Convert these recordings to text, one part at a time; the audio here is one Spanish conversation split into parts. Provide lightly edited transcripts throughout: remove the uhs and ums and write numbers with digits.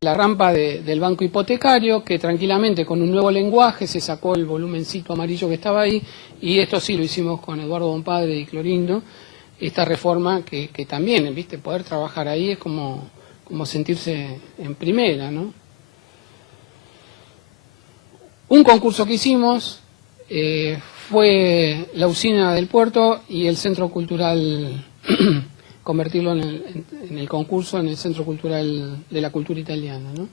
la rampa del banco hipotecario, que tranquilamente con un nuevo lenguaje se sacó el volumencito amarillo que estaba ahí, y esto sí lo hicimos con Eduardo Bonpadre y Clorindo, esta reforma que también, ¿viste? Poder trabajar ahí es como sentirse en primera, ¿no? Un concurso que hicimos fue la usina del puerto y el centro cultural, convertirlo en el concurso en el centro cultural de la cultura italiana, ¿no?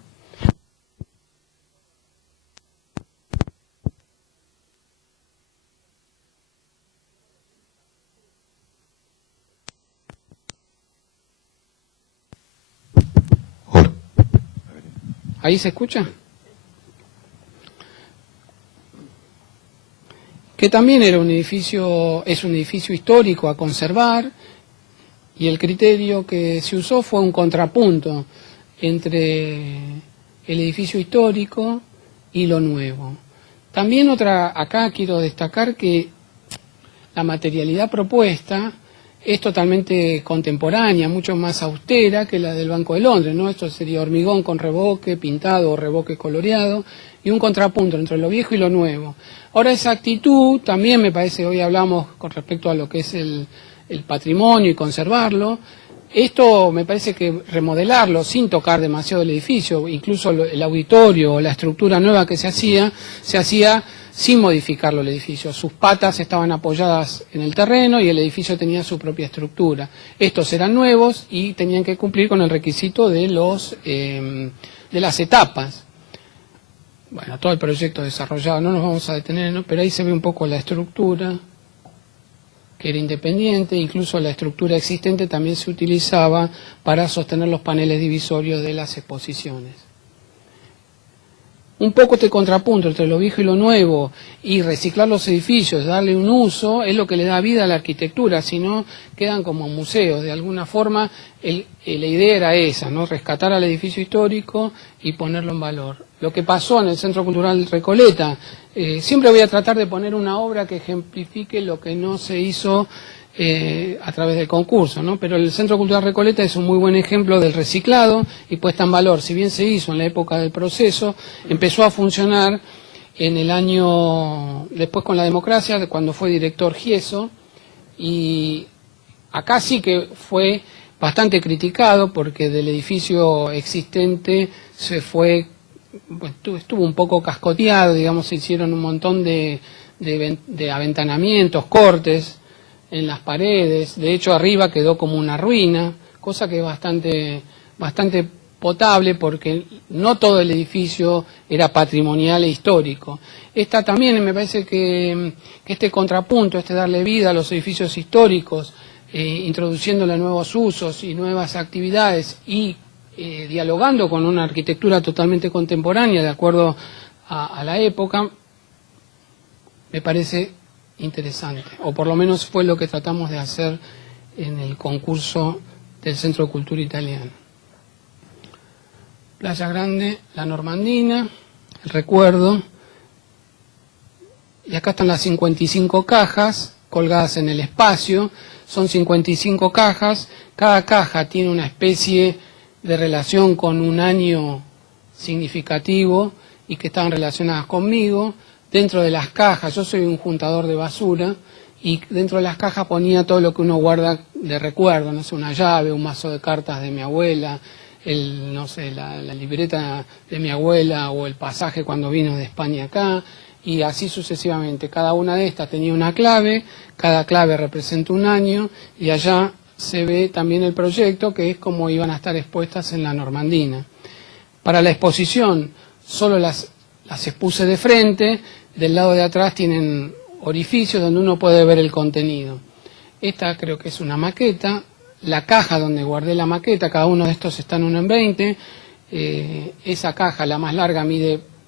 Hola. ¿Ahí se escucha? Que también era un edificio, es un edificio histórico a conservar, y el criterio que se usó fue un contrapunto entre el edificio histórico y lo nuevo. También acá quiero destacar que la materialidad propuesta es totalmente contemporánea, mucho más austera que la del Banco de Londres, ¿no? Esto sería hormigón con revoque pintado o revoque coloreado, y un contrapunto entre lo viejo y lo nuevo. Ahora, esa actitud también me parece, hoy hablamos con respecto a lo que es el patrimonio y conservarlo. Esto me parece que remodelarlo sin tocar demasiado el edificio, incluso el auditorio o la estructura nueva que se hacía sin modificarlo el edificio. Sus patas estaban apoyadas en el terreno y el edificio tenía su propia estructura. Estos eran nuevos y tenían que cumplir con el requisito de las etapas. Bueno, todo el proyecto desarrollado, no nos vamos a detener, ¿no? Pero ahí se ve un poco la estructura, que era independiente, incluso la estructura existente también se utilizaba para sostener los paneles divisorios de las exposiciones. Un poco este contrapunto entre lo viejo y lo nuevo, y reciclar los edificios, darle un uso, es lo que le da vida a la arquitectura, si no quedan como museos. De alguna forma la idea era esa, ¿no? Rescatar al edificio histórico y ponerlo en valor. Lo que pasó en el Centro Cultural Recoleta, siempre voy a tratar de poner una obra que ejemplifique lo que no se hizo a través del concurso, ¿no? Pero el Centro Cultural Recoleta es un muy buen ejemplo del reciclado y puesta en valor. Si bien se hizo en la época del proceso, empezó a funcionar en el año, después con la democracia, cuando fue director Gieso, y acá sí que fue bastante criticado porque del edificio existente se fue, estuvo un poco cascoteado, digamos, se hicieron un montón de aventanamientos, cortes en las paredes. De hecho, arriba quedó como una ruina, cosa que es bastante potable porque no todo el edificio era patrimonial e histórico. Esta también me parece que este contrapunto, darle vida a los edificios históricos, introduciéndole nuevos usos y nuevas actividades y dialogando con una arquitectura totalmente contemporánea de acuerdo a la época, me parece interesante, o por lo menos fue lo que tratamos de hacer en el concurso del Centro de Cultura Italiano. Playa Grande, la Normandina, el recuerdo, y acá están las 55 cajas colgadas en el espacio. Son 55 cajas, cada caja tiene una especie de relación con un año significativo y que estaban relacionadas conmigo. Dentro de las cajas, yo soy un juntador de basura, y dentro de las cajas ponía todo lo que uno guarda de recuerdo, no sé, una llave, un mazo de cartas de mi abuela, no sé, la libreta de mi abuela o el pasaje cuando vino de España acá, y así sucesivamente. Cada una de estas tenía una clave, cada clave representa un año, y allá se ve también el proyecto, que es cómo iban a estar expuestas en la Normandina. Para la exposición, solo las expuse de frente, del lado de atrás tienen orificios donde uno puede ver el contenido. Esta creo que es una maqueta, la caja donde guardé la maqueta, cada uno de estos están 1 en 20, esa caja, la más larga,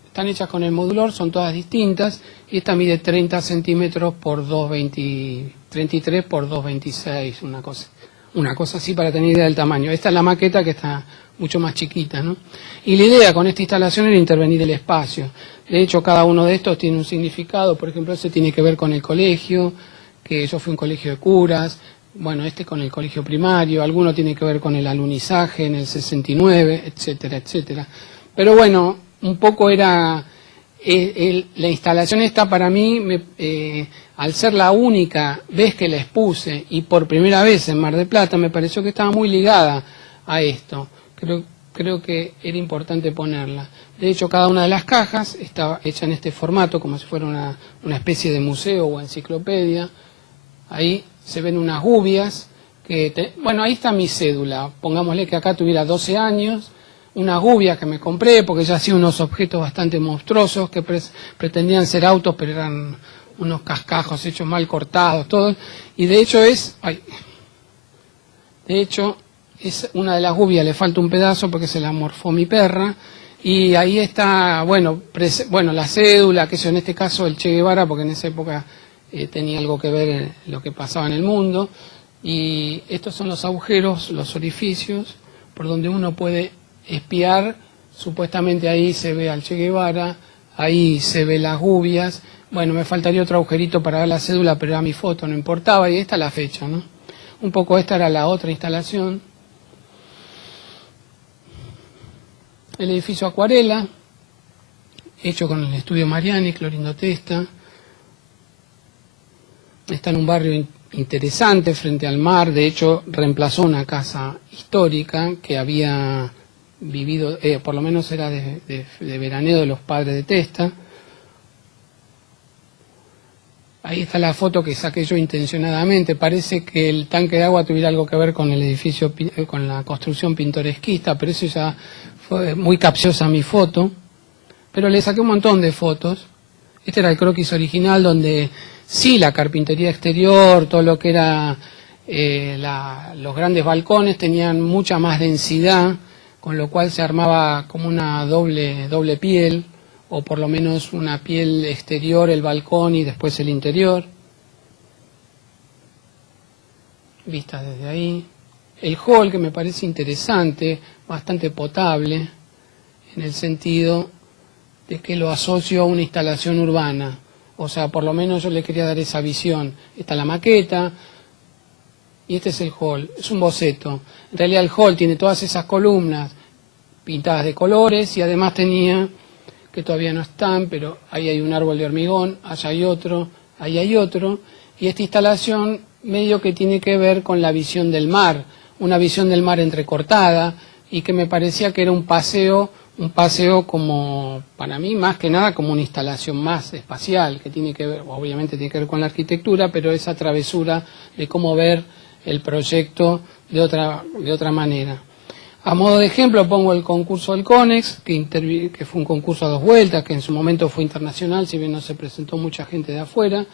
están hechas con el modular, son todas distintas, y esta mide 30 centímetros por 33 por 2,26, una cosa así para tener idea del tamaño. Esta es la maqueta, que está mucho más chiquita, ¿no? Y la idea con esta instalación era intervenir el espacio. De hecho, cada uno de estos tiene un significado. Por ejemplo, ese tiene que ver con el colegio, que yo fui un colegio de curas, bueno, con el colegio primario, alguno tiene que ver con el alunizaje en el 69, etcétera, etcétera. Pero bueno, un poco era... la instalación esta para mí, al ser la única vez que la expuse y por primera vez en Mar del Plata, me pareció que estaba muy ligada a esto. Creo que era importante ponerla. De hecho, cada una de las cajas estaba hecha en este formato, como si fuera una especie de museo o enciclopedia. Ahí se ven unas gubias. Bueno, ahí está mi cédula. Pongámosle que acá tuviera 12 años. Unas gubias que me compré, porque ya hacía unos objetos bastante monstruosos que pretendían ser autos, pero eran unos cascajos hechos mal cortados, todos. Y de hecho es una de las gubias, le falta un pedazo porque se la morfó mi perra. Y ahí está, bueno, la cédula, que eso en este caso el Che Guevara, porque en esa época tenía algo que ver en lo que pasaba en el mundo. Y estos son los agujeros, los orificios, por donde uno puede espiar. Supuestamente ahí se ve al Che Guevara, ahí se ve las gubias. Bueno, me faltaría otro agujerito para ver la cédula, pero era mi foto, no importaba, y esta es la fecha, ¿no? Un poco esta era la otra instalación. El edificio Acuarela, hecho con el estudio Mariani, Clorindo Testa. Está en un barrio interesante, frente al mar. De hecho, reemplazó una casa histórica que había vivido, por lo menos era de veraneo de los padres de Testa. Ahí está la foto que saqué yo intencionadamente. Parece que el tanque de agua tuviera algo que ver con el edificio, con la construcción pintoresquista, pero eso ya fue muy capciosa mi foto. Pero le saqué un montón de fotos. Este era el croquis original, donde sí, la carpintería exterior, todo lo que era los grandes balcones tenían mucha más densidad, con lo cual se armaba como una doble piel, o por lo menos una piel exterior, el balcón y después el interior. Vistas desde ahí. El hall, que me parece interesante, bastante potable, en el sentido de que lo asocio a una instalación urbana. O sea, por lo menos yo le quería dar esa visión. Está la maqueta y este es el hall. Es un boceto. En realidad el hall tiene todas esas columnas pintadas de colores y además tenía, que todavía no están, pero ahí hay un árbol de hormigón, allá hay otro, ahí hay otro. Y esta instalación medio que tiene que ver con la visión del mar, una visión del mar entrecortada, y que me parecía que era un paseo como, para mí, más que nada como una instalación más espacial, que tiene que ver, obviamente tiene que ver con la arquitectura, pero esa travesura de cómo ver el proyecto de otra manera. A modo de ejemplo pongo el concurso del CONEX, que fue un concurso a 2 vueltas, que en su momento fue internacional, si bien no se presentó mucha gente de afuera,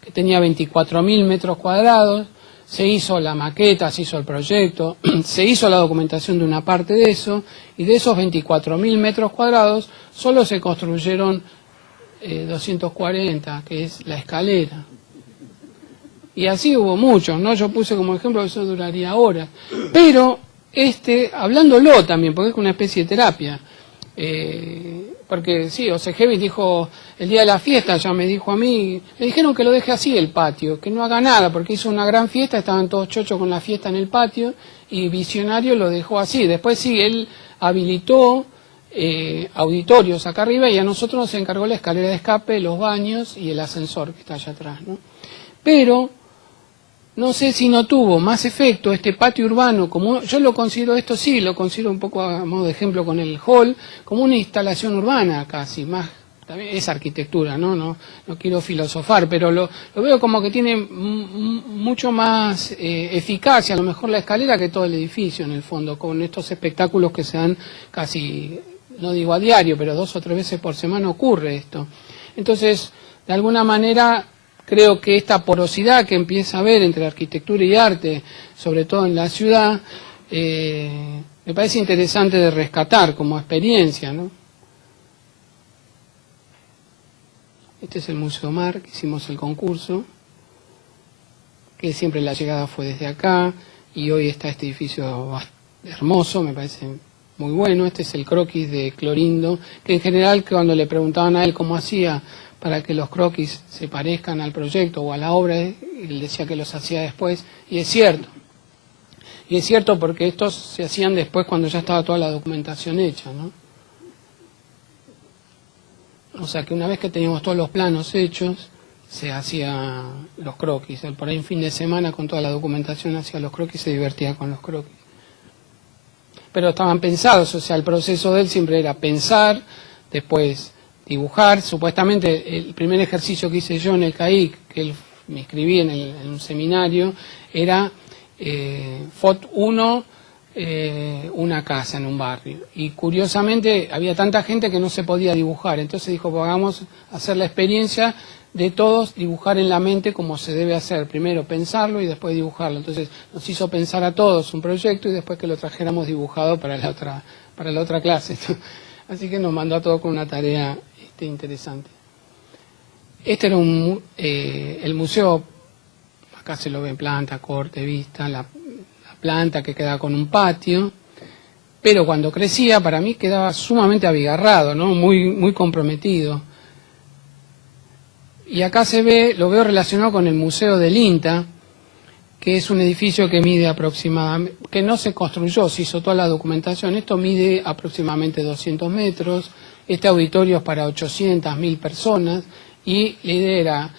que tenía 24.000 metros cuadrados. Se hizo la maqueta, se hizo el proyecto, se hizo la documentación de una parte de eso, y de esos 24.000 metros cuadrados solo se construyeron 240, que es la escalera. Y así hubo muchos, ¿no? Yo puse como ejemplo que eso duraría horas. Pero hablándolo también, porque es una especie de terapia. Porque sí, Osejevic dijo, el día de la fiesta ya me dijo a mí, me dijeron que lo deje así el patio, que no haga nada, porque hizo una gran fiesta, estaban todos chochos con la fiesta en el patio, y Visionario lo dejó así. Después sí, él habilitó auditorios acá arriba, y a nosotros nos encargó la escalera de escape, los baños y el ascensor que está allá atrás, ¿no? Pero no sé si no tuvo más efecto este patio urbano, como yo lo considero, esto sí, lo considero un poco a modo de ejemplo con el hall, como una instalación urbana casi, más, también es arquitectura, no quiero filosofar, pero lo veo como que tiene mucho más eficacia, a lo mejor la escalera, que todo el edificio en el fondo, con estos espectáculos que se dan casi, no digo a diario, pero 2 o 3 veces por semana ocurre esto. Entonces, de alguna manera, creo que esta porosidad que empieza a haber entre arquitectura y arte, sobre todo en la ciudad, me parece interesante de rescatar como experiencia, ¿no? Este es el Museo Mar, que hicimos el concurso, que siempre la llegada fue desde acá, y hoy está este edificio hermoso, me parece muy bueno. Este es el croquis de Clorindo, que en general cuando le preguntaban a él cómo hacía para que los croquis se parezcan al proyecto o a la obra. Él decía que los hacía después, y es cierto. Y es cierto porque estos se hacían después cuando ya estaba toda la documentación hecha, ¿no? O sea que una vez que teníamos todos los planos hechos, se hacía los croquis. Él por ahí un fin de semana con toda la documentación hacía los croquis y se divertía con los croquis. Pero estaban pensados, o sea, el proceso de él siempre era pensar, después dibujar. Supuestamente el primer ejercicio que hice yo en el CAIC, que él me inscribí en un seminario, era FOT 1, una casa en un barrio. Y curiosamente había tanta gente que no se podía dibujar. Entonces dijo, pues vamos a hacer la experiencia de todos dibujar en la mente como se debe hacer. Primero pensarlo y después dibujarlo. Entonces nos hizo pensar a todos un proyecto y después que lo trajéramos dibujado para la otra clase. Así que nos mandó a todos con una tarea interesante. Este era el museo. Acá se lo ven planta, corte, vista, la planta que queda con un patio, pero cuando crecía para mí quedaba sumamente abigarrado, ¿no? Muy comprometido. Y acá lo veo relacionado con el Museo del INTA, que es un edificio que mide aproximadamente, que no se construyó, se hizo toda la documentación, esto mide aproximadamente 200 metros, este auditorio es para 800, 1000 personas, y la idea era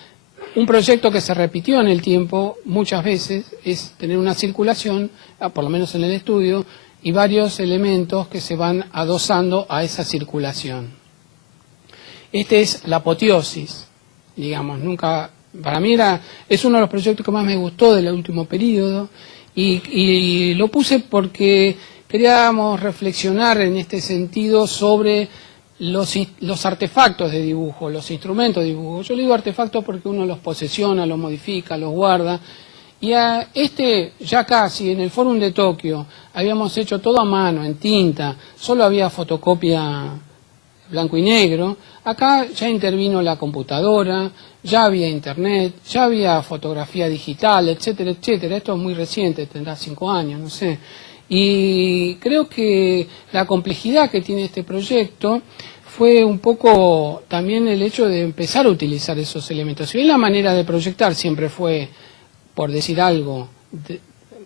un proyecto que se repitió en el tiempo muchas veces, es tener una circulación, por lo menos en el estudio, y varios elementos que se van adosando a esa circulación. Este es la apoteosis, digamos, para mí es uno de los proyectos que más me gustó del último periodo, y lo puse porque queríamos reflexionar en este sentido sobre los artefactos de dibujo, los instrumentos de dibujo. Yo le digo artefactos porque uno los posesiona, los modifica, los guarda. Y ya casi en el Fórum de Tokio habíamos hecho todo a mano, en tinta, solo había fotocopia blanco y negro. Acá ya intervino la computadora, ya había internet, ya había fotografía digital, etcétera, etcétera. Esto es muy reciente, tendrá 5 años, no sé. Y creo que la complejidad que tiene este proyecto fue un poco también el hecho de empezar a utilizar esos elementos. Si bien la manera de proyectar siempre fue, por decir algo,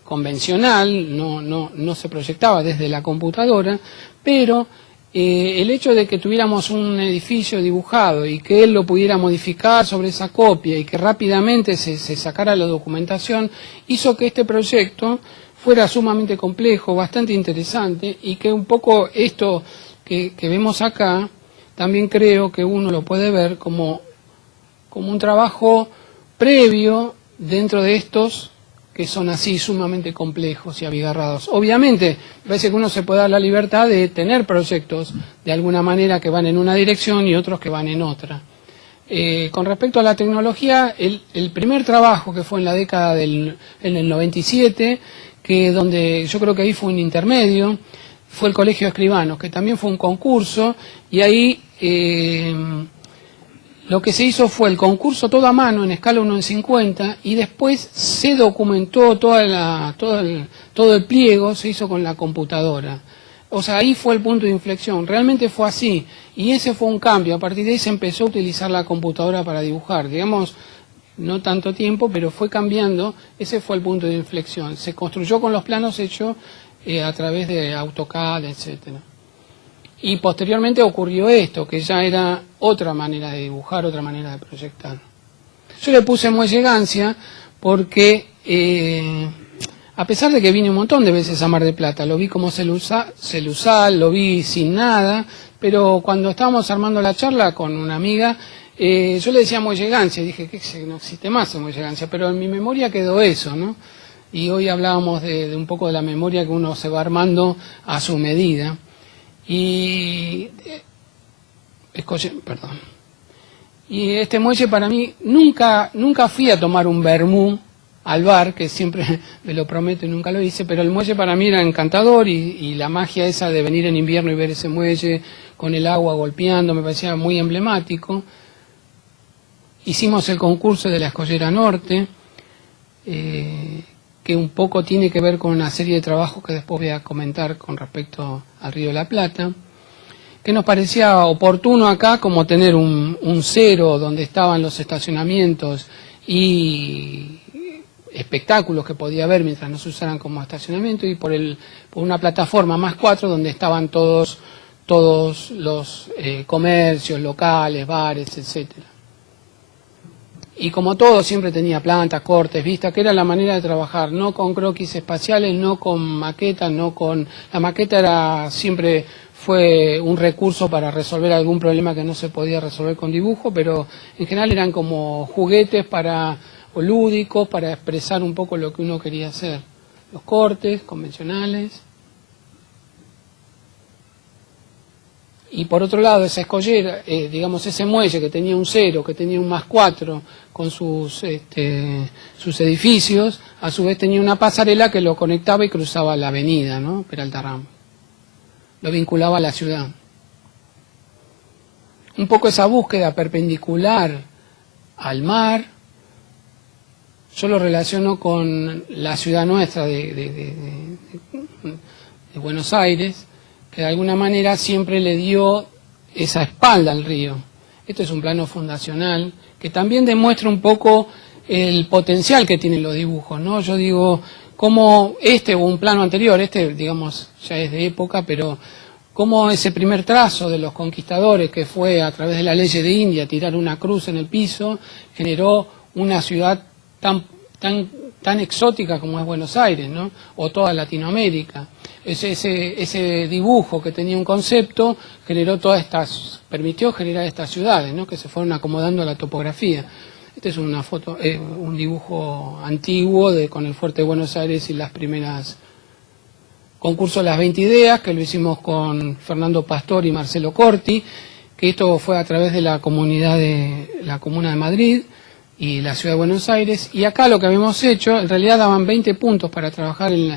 convencional, no se proyectaba desde la computadora, pero el hecho de que tuviéramos un edificio dibujado y que él lo pudiera modificar sobre esa copia y que rápidamente se sacara la documentación, hizo que este proyecto fuera sumamente complejo, bastante interesante, y que un poco esto que vemos acá, también creo que uno lo puede ver como un trabajo previo dentro de estos que son así sumamente complejos y abigarrados. Obviamente, parece que uno se puede dar la libertad de tener proyectos de alguna manera que van en una dirección y otros que van en otra. Con respecto a la tecnología, el primer trabajo que fue en la década en el 97, donde yo creo que ahí fue un intermedio, fue el Colegio de Escribanos, que también fue un concurso, y ahí lo que se hizo fue el concurso todo a mano en escala 1:50, y después se documentó todo el pliego, se hizo con la computadora. O sea, ahí fue el punto de inflexión, realmente fue así, y ese fue un cambio. A partir de ahí se empezó a utilizar la computadora para dibujar, digamos, no tanto tiempo, pero fue cambiando, ese fue el punto de inflexión. Se construyó con los planos hechos a través de AutoCAD, etcétera. Y posteriormente ocurrió esto, que ya era otra manera de dibujar, otra manera de proyectar. Yo le puse Muelle Gancia porque, a pesar de que vine un montón de veces a Mar del Plata, lo vi como celusal, lo vi sin nada, pero cuando estábamos armando la charla con una amiga, yo le decía Muelle Gancia, dije que no existe más el Muelle Gancia, pero en mi memoria quedó eso, ¿no? Y hoy hablábamos de un poco de la memoria que uno se va armando a su medida. Y este muelle para mí, nunca fui a tomar un vermú al bar, que siempre me lo prometo y nunca lo hice, pero el muelle para mí era encantador, y la magia esa de venir en invierno y ver ese muelle con el agua golpeando me parecía muy emblemático. Hicimos el concurso de la Escollera Norte, que un poco tiene que ver con una serie de trabajos que después voy a comentar con respecto al Río de la Plata. que nos parecía oportuno acá, como tener un cero donde estaban los estacionamientos y espectáculos que podía haber mientras no se usaran como estacionamiento, y por una plataforma más 4 donde estaban todos los comercios locales, bares, etcétera. Y como todo, siempre tenía plantas, cortes, vistas, que era la manera de trabajar, no con croquis espaciales, no con maquetas, La maqueta siempre fue un recurso para resolver algún problema que no se podía resolver con dibujo, pero en general eran como juguetes o lúdicos para expresar un poco lo que uno quería hacer. Los cortes convencionales. Y por otro lado, esa escollera, digamos ese muelle que tenía un 0, que tenía un +4 con sus edificios, a su vez tenía una pasarela que lo conectaba y cruzaba la avenida, ¿no? Peralta Ramos. Lo vinculaba a la ciudad. Un poco esa búsqueda perpendicular al mar, yo lo relaciono con la ciudad nuestra de Buenos Aires, que de alguna manera siempre le dio esa espalda al río. Esto es un plano fundacional que también demuestra un poco el potencial que tienen los dibujos, ¿no? Yo digo, como o un plano anterior, digamos ya es de época, pero como ese primer trazo de los conquistadores, que fue a través de la ley de India tirar una cruz en el piso, generó una ciudad tan exótica como es Buenos Aires, ¿no? O toda Latinoamérica. Ese dibujo que tenía un concepto permitió generar estas ciudades, ¿no? Que se fueron acomodando a la topografía. Esta es una foto, un dibujo antiguo con el Fuerte de Buenos Aires y las primeras concursos Las 20 Ideas, que lo hicimos con Fernando Pastor y Marcelo Corti, que esto fue a través de la Comuna de Madrid y la Ciudad de Buenos Aires. Y acá lo que habíamos hecho, en realidad daban 20 puntos para trabajar en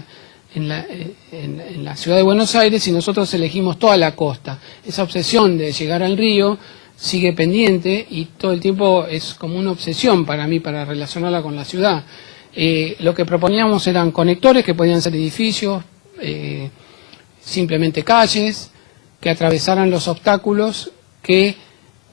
la Ciudad de Buenos Aires, y nosotros elegimos toda la costa. Esa obsesión de llegar al río sigue pendiente y todo el tiempo es como una obsesión para mí para relacionarla con la ciudad. Lo que proponíamos eran conectores que podían ser edificios, simplemente calles, que atravesaran los obstáculos que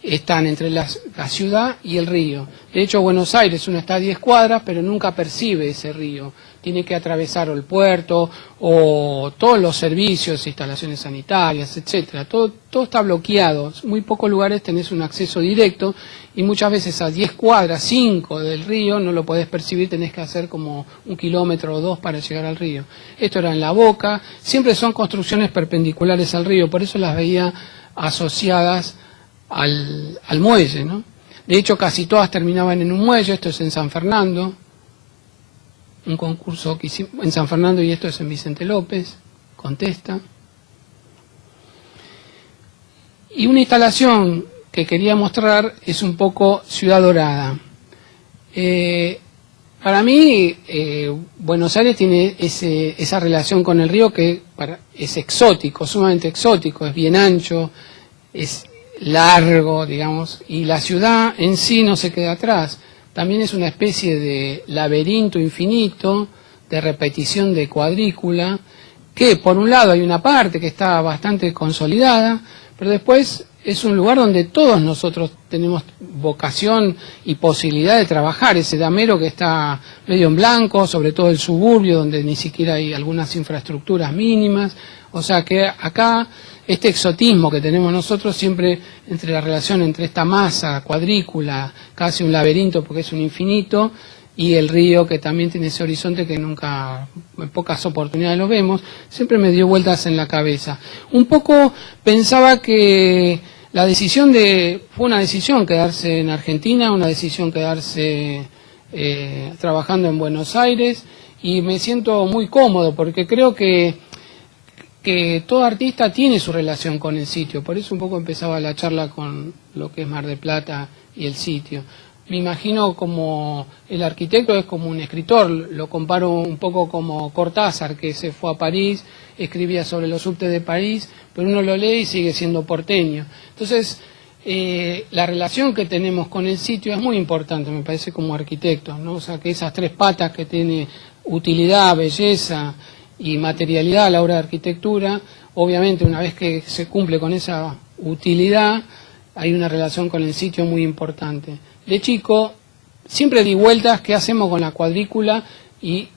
están entre la ciudad y el río. De hecho, Buenos Aires uno está a 10 cuadras, pero nunca percibe ese río. Tiene que atravesar el puerto o todos los servicios, instalaciones sanitarias, etcétera. Todo está bloqueado. En muy pocos lugares tenés un acceso directo y muchas veces a 10 cuadras, 5 del río, no lo podés percibir, tenés que hacer como 1 kilómetro o 2 para llegar al río. Esto era en La Boca. Siempre son construcciones perpendiculares al río, por eso las veía asociadas al muelle, ¿no? De hecho, casi todas terminaban en un muelle. Esto es en San Fernando, un concurso que hicimos en San Fernando, y esto es en Vicente López, Contesta. Y una instalación que quería mostrar es un poco Ciudad Dorada. Para mí, Buenos Aires tiene esa relación con el río que es exótico, sumamente exótico, es bien ancho, es largo, digamos, y la ciudad en sí no se queda atrás. También es una especie de laberinto infinito, de repetición de cuadrícula, que por un lado hay una parte que está bastante consolidada, pero después es un lugar donde todos nosotros tenemos vocación y posibilidad de trabajar. Ese damero que está medio en blanco, sobre todo el suburbio, donde ni siquiera hay algunas infraestructuras mínimas. O sea que acá este exotismo que tenemos nosotros siempre entre la relación entre esta masa cuadrícula, casi un laberinto porque es un infinito, y el río que también tiene ese horizonte que nunca, en pocas oportunidades lo vemos, siempre me dio vueltas en la cabeza. Un poco pensaba que fue una decisión quedarse en Argentina, una decisión quedarse trabajando en Buenos Aires, y me siento muy cómodo porque creo que todo artista tiene su relación con el sitio. Por eso un poco empezaba la charla con lo que es Mar del Plata y el sitio. Me imagino como el arquitecto es como un escritor, lo comparo un poco como Cortázar, que se fue a París, escribía sobre los subtes de París, pero uno lo lee y sigue siendo porteño. Entonces, la relación que tenemos con el sitio es muy importante, me parece, como arquitectos, ¿no? O sea, que esas tres patas que tiene utilidad, belleza y materialidad a la hora de arquitectura, obviamente una vez que se cumple con esa utilidad, hay una relación con el sitio muy importante. De chico, siempre di vueltas qué hacemos con la cuadrícula y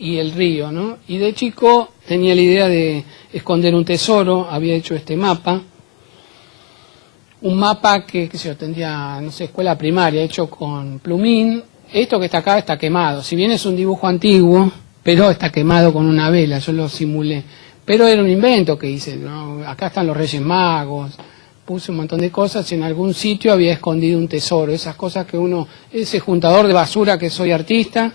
el río, ¿no? Y de chico tenía la idea de esconder un tesoro, había hecho este mapa, un mapa que yo tendría, no sé, escuela primaria, hecho con plumín. Esto que está acá está quemado, si bien es un dibujo antiguo, pero está quemado con una vela, yo lo simulé. Pero era un invento que hice, ¿no? Acá están los Reyes Magos, puse un montón de cosas y en algún sitio había escondido un tesoro, esas cosas que uno, ese juntador de basura que soy artista,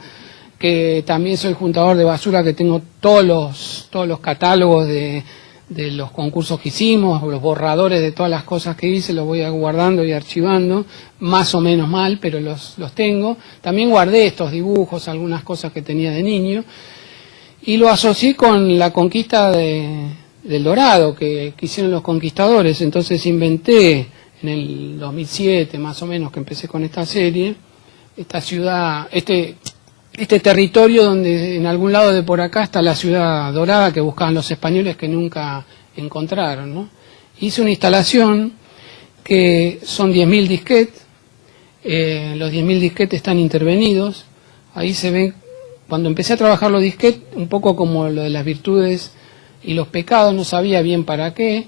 que también soy juntador de basura, que tengo todos los catálogos de los concursos que hicimos, los borradores de todas las cosas que hice, los voy guardando y archivando, más o menos mal, pero los tengo. También guardé estos dibujos, algunas cosas que tenía de niño, y lo asocié con la conquista del Dorado, que hicieron los conquistadores. Entonces inventé en el 2007, más o menos, que empecé con esta serie, esta ciudad, este territorio donde en algún lado de por acá está la ciudad dorada que buscaban los españoles que nunca encontraron, ¿no? Hice una instalación que son 10.000 disquetes, los 10.000 disquetes están intervenidos, ahí se ven, cuando empecé a trabajar los disquetes, un poco como lo de las virtudes y los pecados, no sabía bien para qué,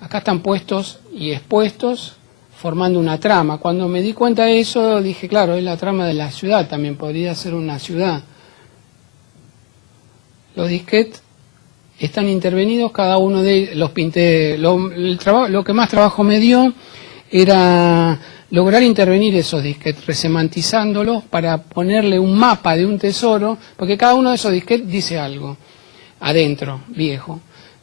acá están puestos y expuestos, formando una trama. Cuando me di cuenta de eso, dije, claro, es la trama de la ciudad, también podría ser una ciudad. Los disquetes están intervenidos, cada uno de ellos, los pinté, lo que más trabajo me dio era lograr intervenir esos disquetes, resemantizándolos para ponerle un mapa de un tesoro, porque cada uno de esos disquetes dice algo, adentro, viejo,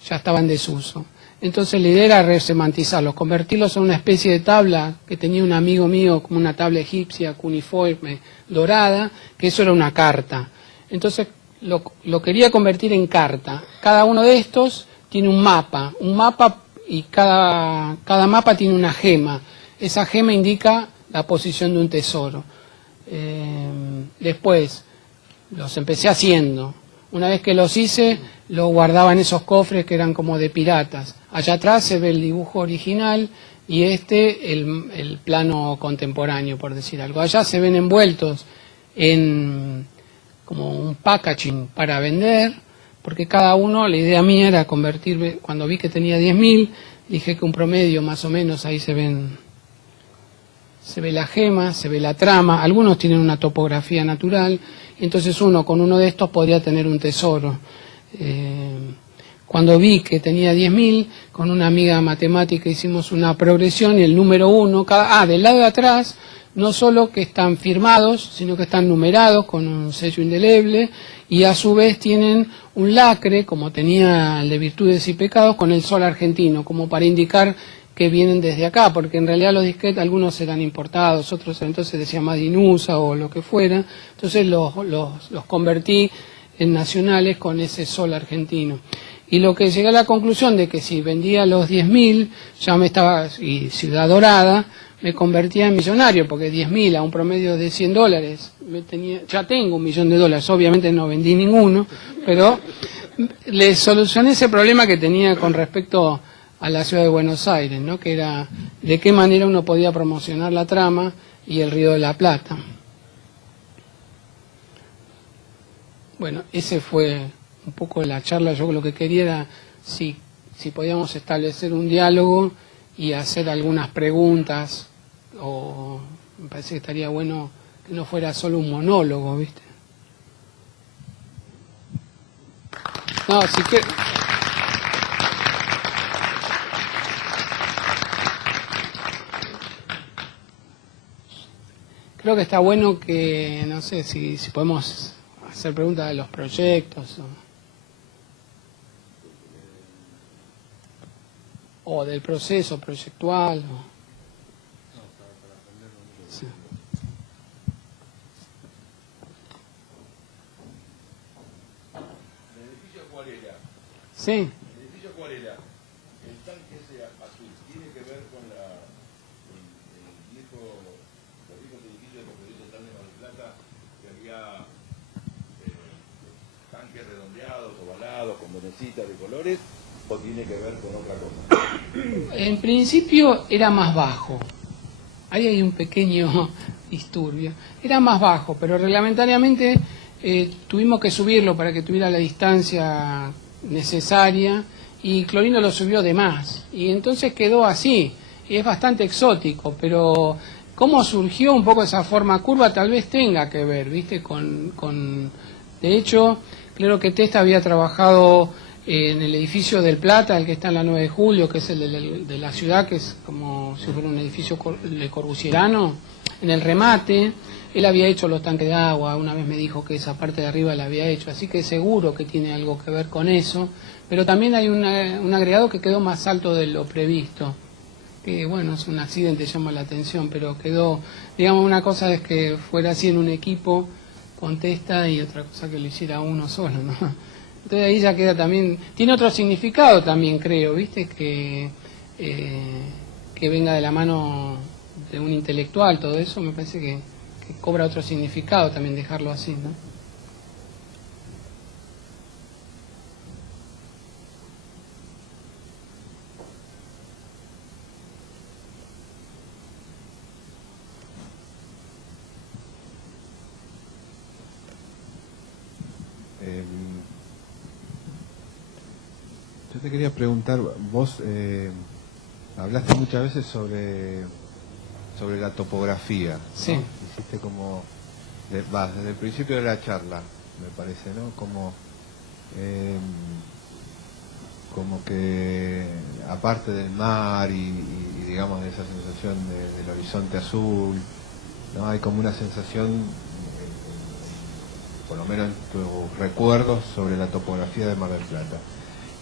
ya estaba en desuso. Entonces la idea era resemantizarlos, convertirlos en una especie de tabla que tenía un amigo mío, como una tabla egipcia, cuneiforme, dorada, que eso era una carta. Entonces lo quería convertir en carta. Cada uno de estos tiene un mapa y cada mapa tiene una gema. Esa gema indica la posición de un tesoro. Después los empecé haciendo. Una vez que los hice, los guardaba en esos cofres que eran como de piratas. Allá atrás se ve el dibujo original y el plano contemporáneo, por decir algo. Allá se ven envueltos en como un packaging para vender, porque cada uno, la idea mía era convertir, cuando vi que tenía 10.000, dije que un promedio más o menos, ahí se ve la gema, se ve la trama, algunos tienen una topografía natural, entonces uno con uno de estos podría tener un tesoro. Cuando vi que tenía 10.000, con una amiga matemática hicimos una progresión y el número 1, del lado de atrás, no solo que están firmados, sino que están numerados con un sello indeleble y a su vez tienen un lacre, como tenía el de virtudes y pecados, con el sol argentino, como para indicar que vienen desde acá, porque en realidad los disquetes algunos eran importados, otros entonces decía Madinusa o lo que fuera, entonces los convertí en nacionales con ese sol argentino. Y lo que llegué a la conclusión de que si vendía los 10.000, y Ciudad Dorada, me convertía en millonario, porque 10.000 a un promedio de $100, ya tengo $1.000.000, obviamente no vendí ninguno, pero le solucioné ese problema que tenía con respecto a la ciudad de Buenos Aires, ¿no? Que era de qué manera uno podía promocionar la trama y el Río de la Plata. Bueno, ese fue un poco la charla. Yo lo que quería era si podíamos establecer un diálogo y hacer algunas preguntas, o me parece que estaría bueno que no fuera solo un monólogo, ¿viste? No, si que... Creo que está bueno que, no sé, si podemos hacer preguntas de los proyectos o del proceso proyectual. Sí. ¿El edificio cuál era? Sí. ¿El edificio cuál era? El tanque ese azul, ¿tiene que ver con los viejos edificios de Portuguesa Tal de Mar del Plata, que había tanques redondeados, ovalados, con venecitas de colores? o tiene que ver con otra cosa? En principio era más bajo. Ahí hay un pequeño disturbio. Era más bajo, pero reglamentariamente tuvimos que subirlo para que tuviera la distancia necesaria y Clorino lo subió de más. Y entonces quedó así. Y es bastante exótico, pero cómo surgió un poco esa forma curva tal vez tenga que ver, ¿viste? De hecho, claro que Testa había trabajado en el edificio del Plata, el que está en la 9 de Julio, que es el de la ciudad, que es como si fuera un edificio Le Corbusierano, en el remate. Él había hecho los tanques de agua, una vez me dijo que esa parte de arriba la había hecho, así que seguro que tiene algo que ver con eso. Pero también hay un agregado que quedó más alto de lo previsto, que bueno, es un accidente, llama la atención, pero quedó, digamos, una cosa es que fuera así en un equipo con Testa y otra cosa que lo hiciera uno solo, ¿no? Entonces ahí ya queda también, tiene otro significado también, creo, ¿viste? Que venga de la mano de un intelectual, todo eso, me parece que cobra otro significado también dejarlo así, ¿no? Yo te quería preguntar, vos hablaste muchas veces sobre la topografía, ¿no? Sí. Hiciste como, desde el principio de la charla, me parece, ¿no? Como que aparte del mar y digamos de esa sensación del horizonte azul, ¿no? Hay como una sensación, por lo menos en tus recuerdos, sobre la topografía de Mar del Plata.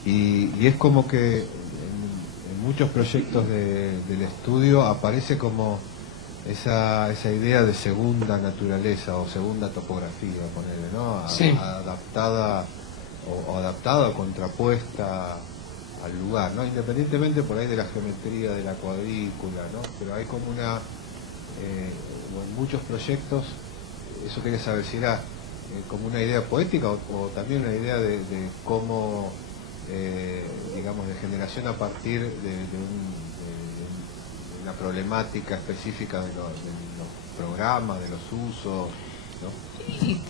Y es como que en muchos proyectos del estudio aparece como esa idea de segunda naturaleza o segunda topografía, ponele, ¿no? Sí. Adaptada o contrapuesta al lugar, ¿no? Independientemente por ahí de la geometría de la cuadrícula, ¿no? Pero hay como o en muchos proyectos, eso quería saber si era como una idea poética o también una idea de cómo, digamos, de generación a partir de una problemática específica de los programas, de los usos, ¿no? Y